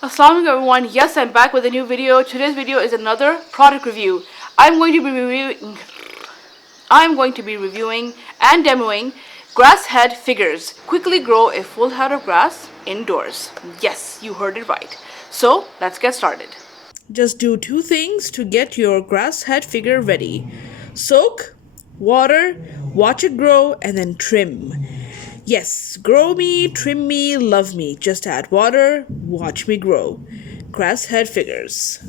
Assalamu alaikum everyone. Yes, I'm back with a new video. Today's video is another product review. I'm going to be reviewing and demoing grass head figures. Quickly grow a full head of grass indoors. Yes, you heard it right. So, let's get started. Just do two things to get your grass head figure ready. Soak, water, watch it grow, and then trim. Yes, grow me, trim me, love me. Just add water, watch me grow. Grass head figures.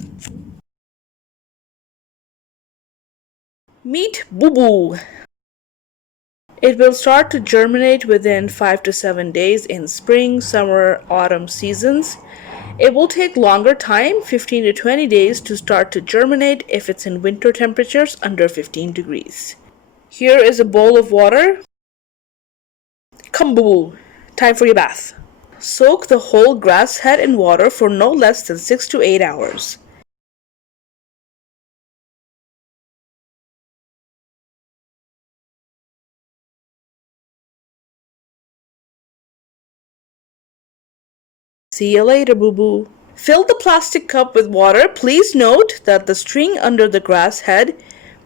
Meet Boo Boo. It will start to germinate within 5 to 7 days in spring, summer, autumn seasons. It will take longer time, 15 to 20 days, to start to germinate if it's in winter temperatures under 15 degrees. Here is a bowl of water. Come Boo Boo, time for your bath. Soak the whole grass head in water for no less than 6 to 8 hours. See you later, Boo Boo. Fill the plastic cup with water. Please note that the string under the grass head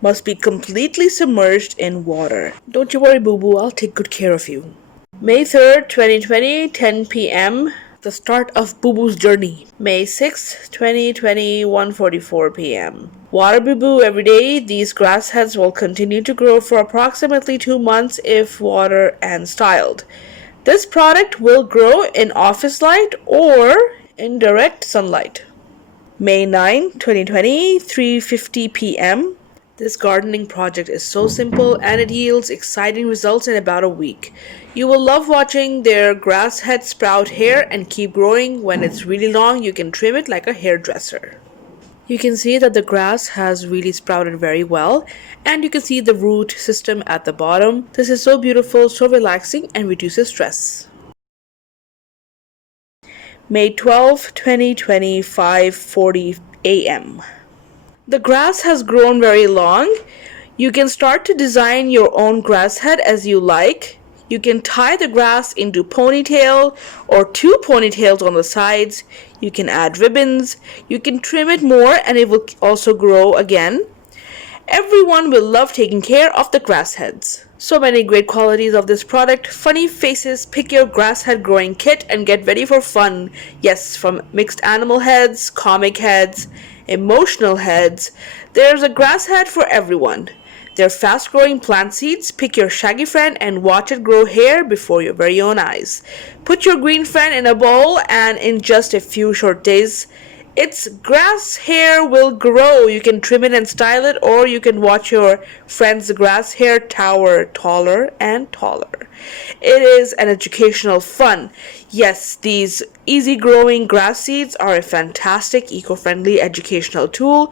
must be completely submerged in water. Don't you worry, Boo Boo, I'll take good care of you. May 3rd, 2020, 10 p.m. The start of Boo Boo's journey. May 6th, 2020, 1:44 p.m. Water Boo Boo every day. These grass heads will continue to grow for approximately 2 months if watered and styled. This product will grow in office light or in direct sunlight. May 9, 2020, 3:50 p.m. This gardening project is so simple and it yields exciting results in about a week. You will love watching their grass head sprout hair and keep growing. When it's really long, you can trim it like a hairdresser. You can see that the grass has really sprouted very well, and you can see the root system at the bottom. This is so beautiful, so relaxing, and reduces stress. May 12, 2020, 5:40 a.m. The grass has grown very long. You can start to design your own grass head as you like. You can tie the grass into ponytail or 2 ponytails on the sides. You can add ribbons. You can trim it more and it will also grow again. Everyone will love taking care of the grass heads. So many great qualities of this product. Funny faces. Pick your grass head growing kit and get ready for fun. Yes, from mixed animal heads, comic heads, emotional heads, there's a grass head for everyone. They're fast-growing plant seeds. Pick your shaggy friend and watch it grow hair before your very own eyes. Put your green friend in a bowl and in just a few short days, its grass hair will grow. You can trim it and style it, or you can watch your friend's grass hair tower taller and taller. It is an educational fun. Yes, these easy growing grass seeds are a fantastic eco-friendly educational tool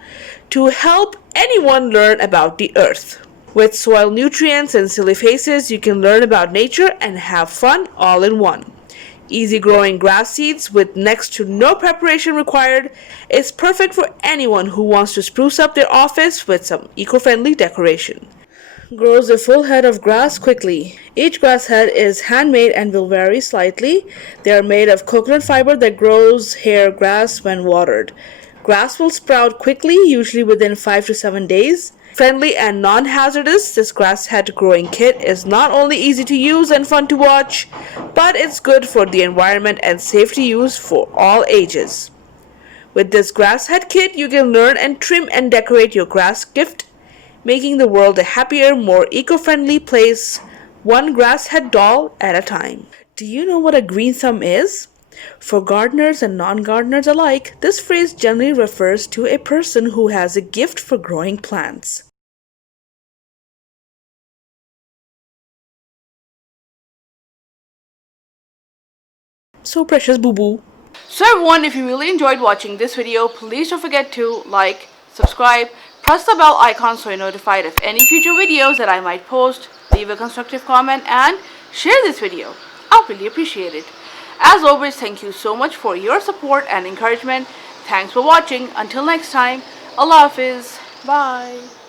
to help anyone learn about the earth. With soil nutrients and silly faces, you can learn about nature and have fun all in one. Easy growing grass seeds with next to no preparation required is perfect for anyone who wants to spruce up their office with some eco-friendly decoration. Grows a full head of grass quickly. Each grass head is handmade and will vary slightly. They are made of coconut fiber that grows hair grass when watered. Grass will sprout quickly, usually within 5 to 7 days. Friendly and non-hazardous, this grass head growing kit is not only easy to use and fun to watch, but it's good for the environment and safe to use for all ages. With this grass head kit, you can learn and trim and decorate your grass gift, making the world a happier, more eco-friendly place, one grass head doll at a time. Do you know what a green thumb is? For gardeners and non-gardeners alike, this phrase generally refers to a person who has a gift for growing plants. So precious, Boo Boo. So everyone, if you really enjoyed watching this video, please don't forget to like, subscribe, press the bell icon so you're notified of any future videos that I might post, leave a constructive comment, and share this video. I'll really appreciate it. As always, thank you so much for your support and encouragement. Thanks for watching. Until next time, Allah Hafiz. Bye.